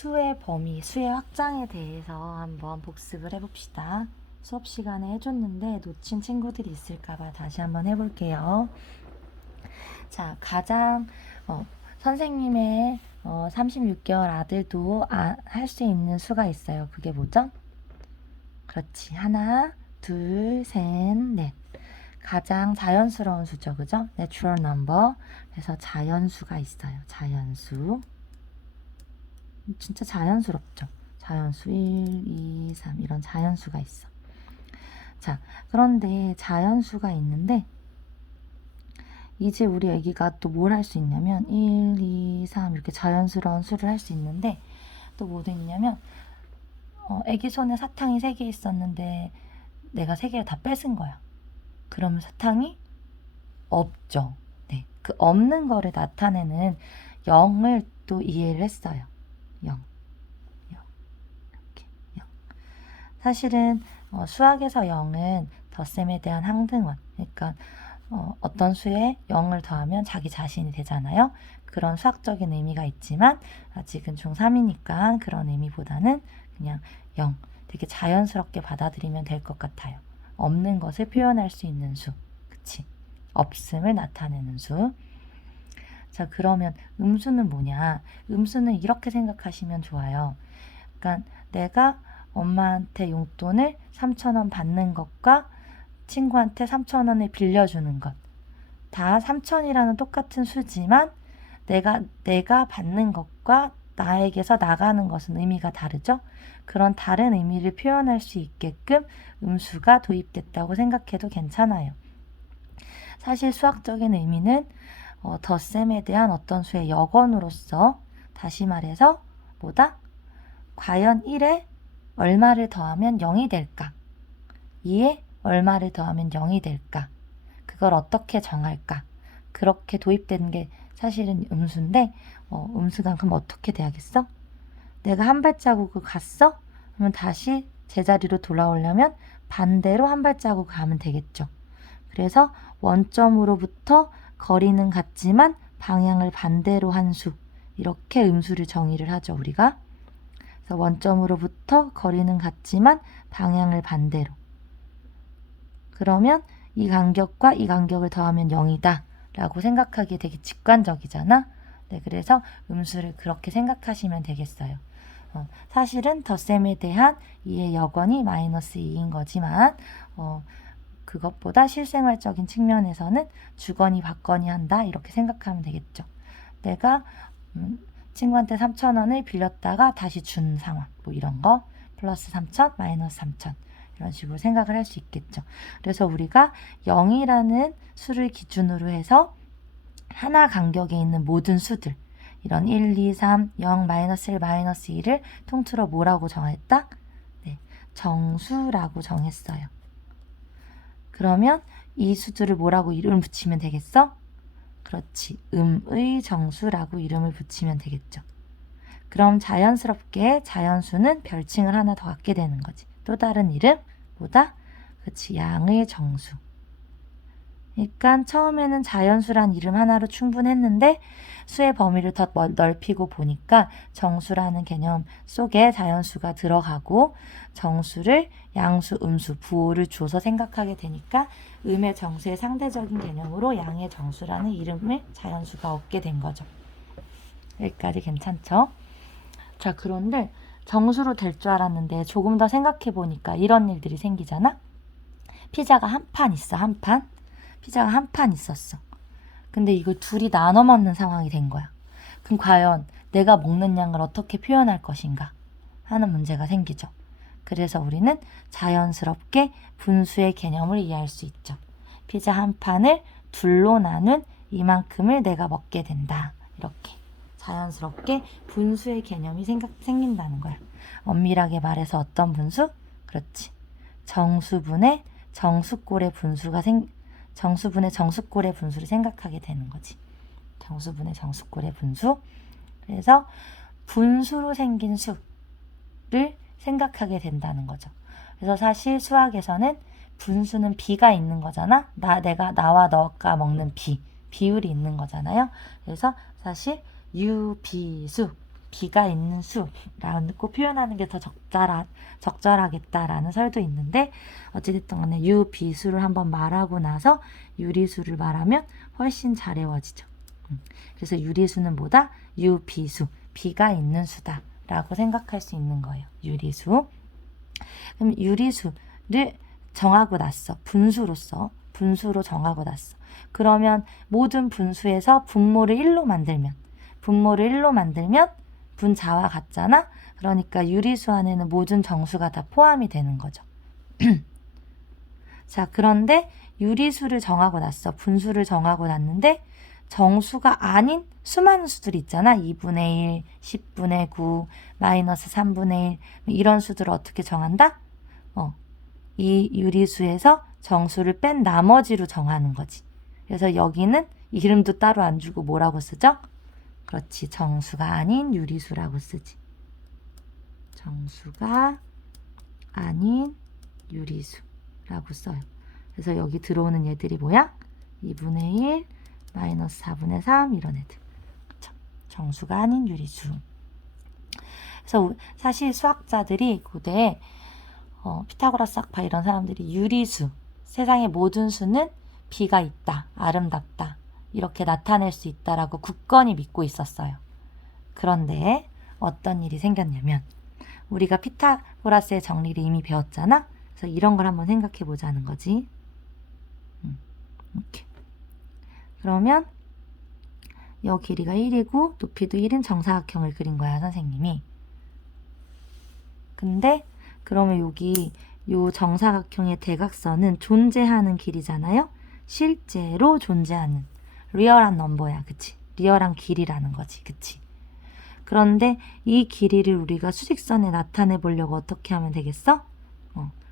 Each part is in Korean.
수의 범위, 수의 확장에 대해서 한번 복습을 해봅시다. 수업 시간에 해줬는데 놓친 친구들이 있을까봐 다시 한번 해볼게요. 자, 가장 선생님의 36개월 아들도 할 수 있는 수가 있어요. 그게 뭐죠? 그렇지. 하나, 둘, 셋, 넷. 가장 자연스러운 수죠. 그죠? Natural number. 그래서 자연수가 있어요. 자연수. 진짜 자연스럽죠. 자연수 1, 2, 3 이런 자연수가 있어. 자, 그런데 자연수가 있는데 이제 우리 애기가 또 뭘 할 수 있냐면 1, 2, 3 이렇게 자연스러운 수를 할 수 있는데 또 뭐도 있냐면 애기 손에 사탕이 3개 있었는데 내가 3개를 다 뺏은 거야. 그러면 사탕이 없죠. 네, 그 없는 거를 나타내는 0을 또 이해를 했어요. 0, 0, 이렇게 0. 사실은 수학에서 0은 덧셈에 대한 항등원. 그러니까 어떤 수에 0을 더하면 자기 자신이 되잖아요. 그런 수학적인 의미가 있지만 아직은 중3이니까 그런 의미보다는 그냥 0, 되게 자연스럽게 받아들이면 될 것 같아요. 없는 것을 표현할 수 있는 수, 그치? 없음을 나타내는 수. 자, 그러면 음수는 뭐냐? 음수는 이렇게 생각하시면 좋아요. 그러니까 내가 엄마한테 용돈을 3,000원 받는 것과 친구한테 3,000원을 빌려주는 것. 다 3,000이라는 똑같은 수지만 내가 받는 것과 나에게서 나가는 것은 의미가 다르죠. 그런 다른 의미를 표현할 수 있게끔 음수가 도입됐다고 생각해도 괜찮아요. 사실 수학적인 의미는 덧셈에 대한 어떤 수의 역언으로서 다시 말해서 뭐다? 과연 1에 얼마를 더하면 0이 될까? 2에 얼마를 더하면 0이 될까? 그걸 어떻게 정할까? 그렇게 도입된 게 사실은 음수인데 음수가 그럼 어떻게 돼야겠어? 내가 한 발자국을 갔어? 그러면 다시 제자리로 돌아오려면 반대로 한 발자국 가면 되겠죠. 그래서 원점으로부터 거리는 같지만 방향을 반대로 한 수. 이렇게 음수를 정의를 하죠, 우리가. 그래서 원점으로부터 거리는 같지만 방향을 반대로. 그러면 이 간격과 이 간격을 더하면 0이다 라고 생각하기에 되게 직관적이잖아. 네, 그래서 음수를 그렇게 생각하시면 되겠어요. 사실은 덧셈에 대한 이의 역언이 마이너스 2인 거지만 그것보다 실생활적인 측면에서는 주거니 받거니 한다 이렇게 생각하면 되겠죠. 내가 친구한테 3,000원을 빌렸다가 다시 준 상황 뭐 이런 거 플러스 3,000 마이너스 3,000 이런 식으로 생각을 할 수 있겠죠. 그래서 우리가 0이라는 수를 기준으로 해서 하나 간격에 있는 모든 수들 이런 1, 2, 3, 0, 마이너스 1, 마이너스 2를 통틀어 뭐라고 정했다? 네, 정수라고 정했어요. 그러면 이 수들을 뭐라고 이름을 붙이면 되겠어? 그렇지, 음의 정수라고 이름을 붙이면 되겠죠. 그럼 자연스럽게 자연수는 별칭을 하나 더 갖게 되는 거지. 또 다른 이름? 뭐다? 그렇지, 양의 정수. 그러니까 처음에는 자연수란 이름 하나로 충분했는데 수의 범위를 더 넓히고 보니까 정수라는 개념 속에 자연수가 들어가고 정수를 양수, 음수, 부호를 줘서 생각하게 되니까 음의 정수의 상대적인 개념으로 양의 정수라는 이름을 자연수가 얻게 된 거죠. 여기까지 괜찮죠? 자, 그런데 정수로 될 줄 알았는데 조금 더 생각해 보니까 이런 일들이 생기잖아? 피자가 한 판 있어, 한 판. 피자가 한 판 있었어. 근데 이걸 둘이 나눠 먹는 상황이 된 거야. 그럼 과연 내가 먹는 양을 어떻게 표현할 것인가 하는 문제가 생기죠. 그래서 우리는 자연스럽게 분수의 개념을 이해할 수 있죠. 피자 한 판을 둘로 나눈 이만큼을 내가 먹게 된다. 이렇게 자연스럽게 분수의 개념이 생긴다는 거야. 엄밀하게 말해서 어떤 분수? 그렇지. 정수분의 정수꼴의 분수가 정수분의 정수꼴의 분수를 생각하게 되는 거지. 정수분의 정수꼴의 분수. 그래서 분수로 생긴 수를 생각하게 된다는 거죠. 그래서 사실 수학에서는 분수는 비가 있는 거잖아. 나와 너가 먹는 비율이 있는 거잖아요. 그래서 사실 유비수 B가 있는 수라고 표현하는 게 더 적절하겠다라는 설도 있는데 어찌됐든 간에 U, B수를 한번 말하고 나서 유리수를 말하면 훨씬 잘 외워지죠. 그래서 유리수는 뭐다? U, B수, B가 있는 수다 라고 생각할 수 있는 거예요. 유리수. 그럼 유리수를 정하고 났어. 분수로 정하고 났어. 그러면 모든 분수에서 분모를 1로 만들면 분자와 같잖아? 그러니까 유리수 안에는 모든 정수가 다 포함이 되는 거죠. 자, 그런데 유리수를 정하고 났어. 분수를 정하고 났는데 정수가 아닌 수많은 수들이 있잖아. 2분의 1, 10분의 9, 마이너스 3분의 1 이런 수들을 어떻게 정한다? 이 유리수에서 정수를 뺀 나머지로 정하는 거지. 그래서 여기는 이름도 따로 안 주고 뭐라고 쓰죠? 그렇지. 정수가 아닌 유리수라고 쓰지. 정수가 아닌 유리수라고 써요. 그래서 여기 들어오는 얘들이 뭐야? 2분의 1, 마이너스 4분의 3 이런 애들. 그쵸? 정수가 아닌 유리수. 그래서 사실 수학자들이 고대에 피타고라스 학파 이런 사람들이 유리수, 세상의 모든 수는 B가 있다, 아름답다 이렇게 나타낼 수 있다라고 굳건히 믿고 있었어요. 그런데 어떤 일이 생겼냐면 우리가 피타고라스의 정리를 이미 배웠잖아. 그래서 이런 걸 한번 생각해 보자는 거지. 이렇게. 그러면 이 길이가 1이고 높이도 1인 정사각형을 그린 거야, 선생님이. 근데 그러면 여기 요 정사각형의 대각선은 존재하는 길이잖아요. 실제로 존재하는 리얼한 넘버야, 그치? 리얼한 길이라는 거지, 그치? 그런데 이 길이를 우리가 수직선에 나타내 보려고 어떻게 하면 되겠어?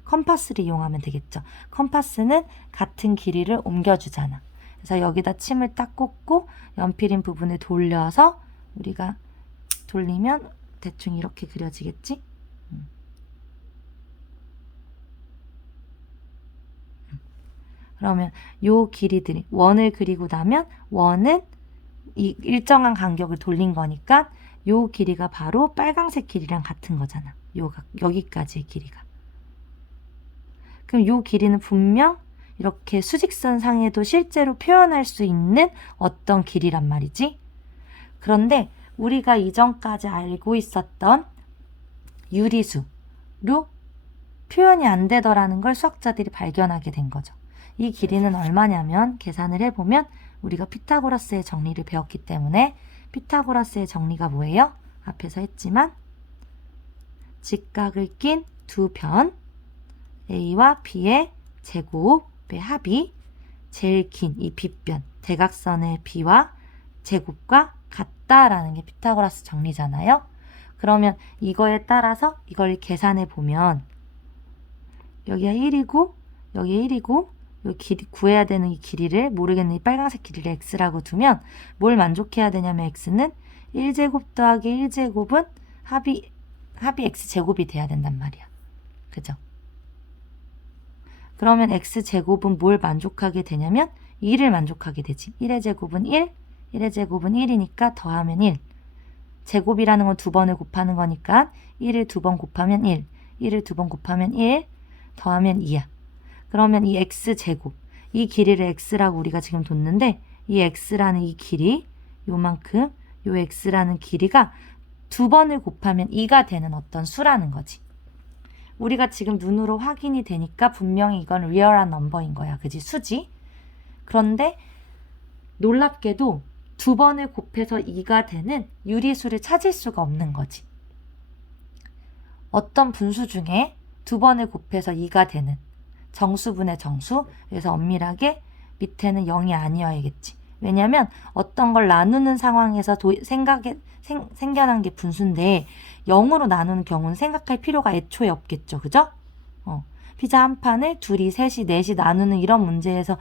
컴파스를 이용하면 되겠죠. 컴파스는 같은 길이를 옮겨주잖아. 그래서 여기다 침을 딱 꽂고 연필인 부분을 돌려서 우리가 돌리면 대충 이렇게 그려지겠지? 그러면 요 길이들이 원을 그리고 나면 원은 이 일정한 간격을 돌린 거니까 요 길이가 바로 빨강색 길이랑 같은 거잖아. 여기까지의 길이가. 그럼 요 길이는 분명 이렇게 수직선 상에도 실제로 표현할 수 있는 어떤 길이란 말이지. 그런데 우리가 이전까지 알고 있었던 유리수로 표현이 안 되더라는 걸 수학자들이 발견하게 된 거죠. 이 길이는 얼마냐면 계산을 해보면 우리가 피타고라스의 정리를 배웠기 때문에 피타고라스의 정리가 뭐예요? 앞에서 했지만 직각을 낀 두 변 A와 B의 제곱의 합이 제일 긴 이 빗변 대각선의 B와 제곱과 같다라는 게 피타고라스 정리잖아요. 그러면 이거에 따라서 이걸 계산해 보면 여기가 1이고 여기가 1이고 요 길이 구해야 되는 이 길이를 모르겠는 이 빨간색 길이를 x라고 두면 뭘 만족해야 되냐면 x는 1제곱 더하기 1제곱은 합이 x제곱이 돼야 된단 말이야. 그죠? 그러면 x제곱은 뭘 만족하게 되냐면 2를 만족하게 되지. 1의 제곱은 1, 1의 제곱은 1이니까 더하면 1. 제곱이라는 건 두 번을 곱하는 거니까 1을 두 번 곱하면 1, 1을 두 번 곱하면 1, 더하면 2야. 그러면 이 x제곱, 이 길이를 x라고 우리가 지금 뒀는데 이 x라는 이 길이, 요만큼, 요 x라는 길이가 두 번을 곱하면 2가 되는 어떤 수라는 거지. 우리가 지금 눈으로 확인이 되니까 분명히 이건 리얼한 넘버인 거야. 그지? 수지? 그런데 놀랍게도 두 번을 곱해서 2가 되는 유리수를 찾을 수가 없는 거지. 어떤 분수 중에 두 번을 곱해서 2가 되는 정수분의 정수, 그래서 엄밀하게 밑에는 0이 아니어야겠지. 왜냐면 어떤 걸 나누는 상황에서 생겨난 게 분수인데 0으로 나누는 경우는 생각할 필요가 애초에 없겠죠. 그죠? 피자 한 판을 둘이, 셋이, 넷이 나누는 이런 문제에서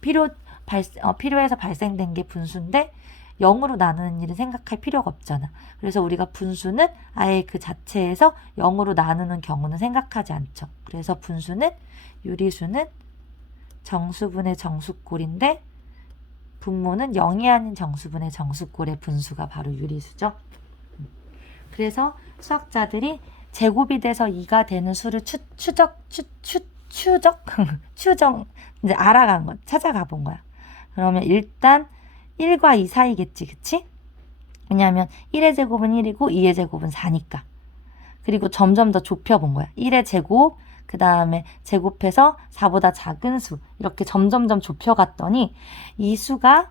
필요해서 발생된 게 분수인데 0으로 나누는 일은 생각할 필요가 없잖아. 그래서 우리가 분수는 아예 그 자체에서 0으로 나누는 경우는 생각하지 않죠. 그래서 분수는 유리수는 정수분의 정수꼴인데 분모는 0이 아닌 정수분의 정수꼴의 분수가 바로 유리수죠. 그래서 수학자들이 제곱이 돼서 2가 되는 수를 추정, 이제 알아간 거, 찾아가 본 거야. 그러면 일단 1과 2 사이겠지, 그치? 왜냐하면 1의 제곱은 1이고 2의 제곱은 4니까. 그리고 점점 더 좁혀본 거야. 1의 제곱, 그 다음에 제곱해서 4보다 작은 수, 이렇게 점점점 좁혀갔더니 이 수가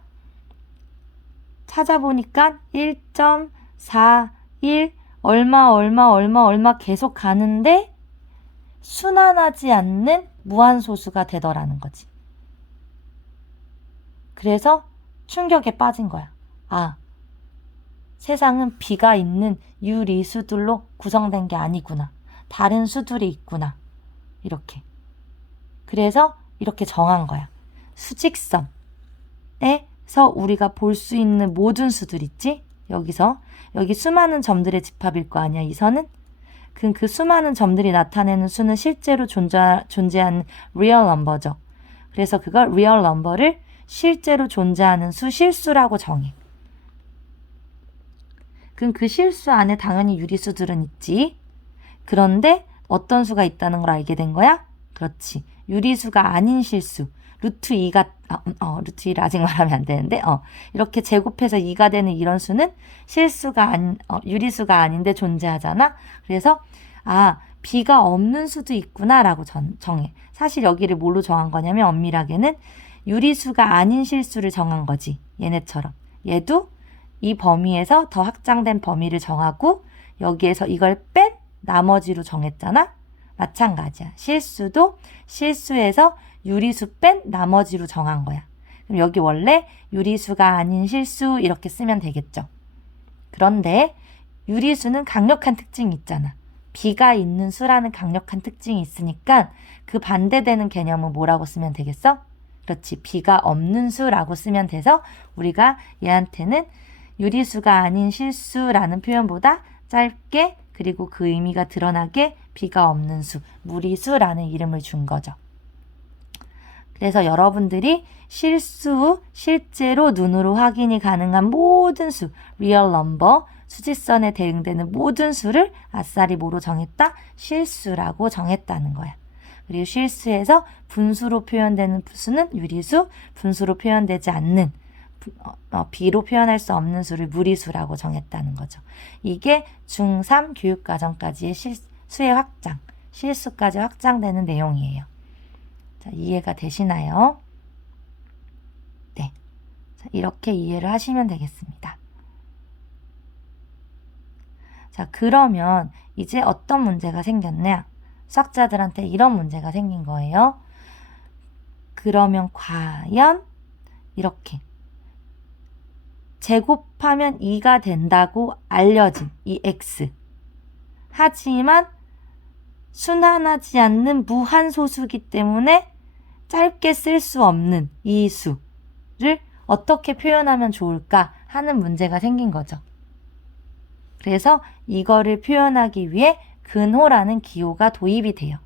찾아보니까 1.41 얼마 계속 가는데 순환하지 않는 무한소수가 되더라는 거지. 그래서 충격에 빠진 거야. 아, 세상은 비가 있는 유리수들로 구성된 게 아니구나. 다른 수들이 있구나. 이렇게. 그래서 이렇게 정한 거야. 수직선에서 우리가 볼 수 있는 모든 수들 있지? 여기 수많은 점들의 집합일 거 아니야, 이 선은? 그 수많은 점들이 나타내는 수는 실제로 존재하는 real number죠. 그래서 그걸 real number를 실제로 존재하는 수, 실수라고 정해. 그럼 그 실수 안에 당연히 유리수들은 있지. 그런데 어떤 수가 있다는 걸 알게 된 거야? 그렇지. 유리수가 아닌 실수. 루트 2가, 루트 2를 아직 말하면 안 되는데, 이렇게 제곱해서 2가 되는 이런 수는 유리수가 아닌데 존재하잖아. 그래서, b가 없는 수도 있구나라고 정해. 사실 여기를 뭘로 정한 거냐면, 엄밀하게는 유리수가 아닌 실수를 정한 거지. 얘네처럼. 얘도 이 범위에서 더 확장된 범위를 정하고, 여기에서 이걸 뺀 나머지로 정했잖아. 마찬가지야. 실수도 실수에서 유리수 뺀 나머지로 정한 거야. 그럼 여기 원래 유리수가 아닌 실수 이렇게 쓰면 되겠죠. 그런데 유리수는 강력한 특징이 있잖아. 비가 있는 수라는 강력한 특징이 있으니까 그 반대되는 개념은 뭐라고 쓰면 되겠어? 그렇지. 비가 없는 수라고 쓰면 돼서 우리가 얘한테는 유리수가 아닌 실수라는 표현보다 짧게 그리고 그 의미가 드러나게 비가 없는 수, 무리수라는 이름을 준 거죠. 그래서 여러분들이 실제로 눈으로 확인이 가능한 모든 수, real number, 수직선에 대응되는 모든 수를 아싸리 뭐로 정했다? 실수라고 정했다는 거야. 그리고 실수에서 분수로 표현되는 수는 유리수, 분수로 표현되지 않는 비로 표현할 수 없는 수를 무리수라고 정했다는 거죠. 이게 중3 교육과정까지의 수의 확장, 실수까지 확장되는 내용이에요. 자, 이해가 되시나요? 네. 자, 이렇게 이해를 하시면 되겠습니다. 자, 그러면 이제 어떤 문제가 생겼냐? 수학자들한테 이런 문제가 생긴 거예요. 그러면 과연 이렇게 제곱하면 2가 된다고 알려진 이 x. 하지만 순환하지 않는 무한소수기 때문에 짧게 쓸 수 없는 이 수를 어떻게 표현하면 좋을까 하는 문제가 생긴 거죠. 그래서 이거를 표현하기 위해 근호라는 기호가 도입이 돼요.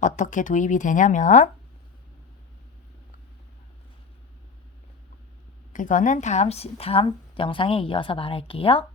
어떻게 도입이 되냐면 그거는 다음 영상에 이어서 말할게요.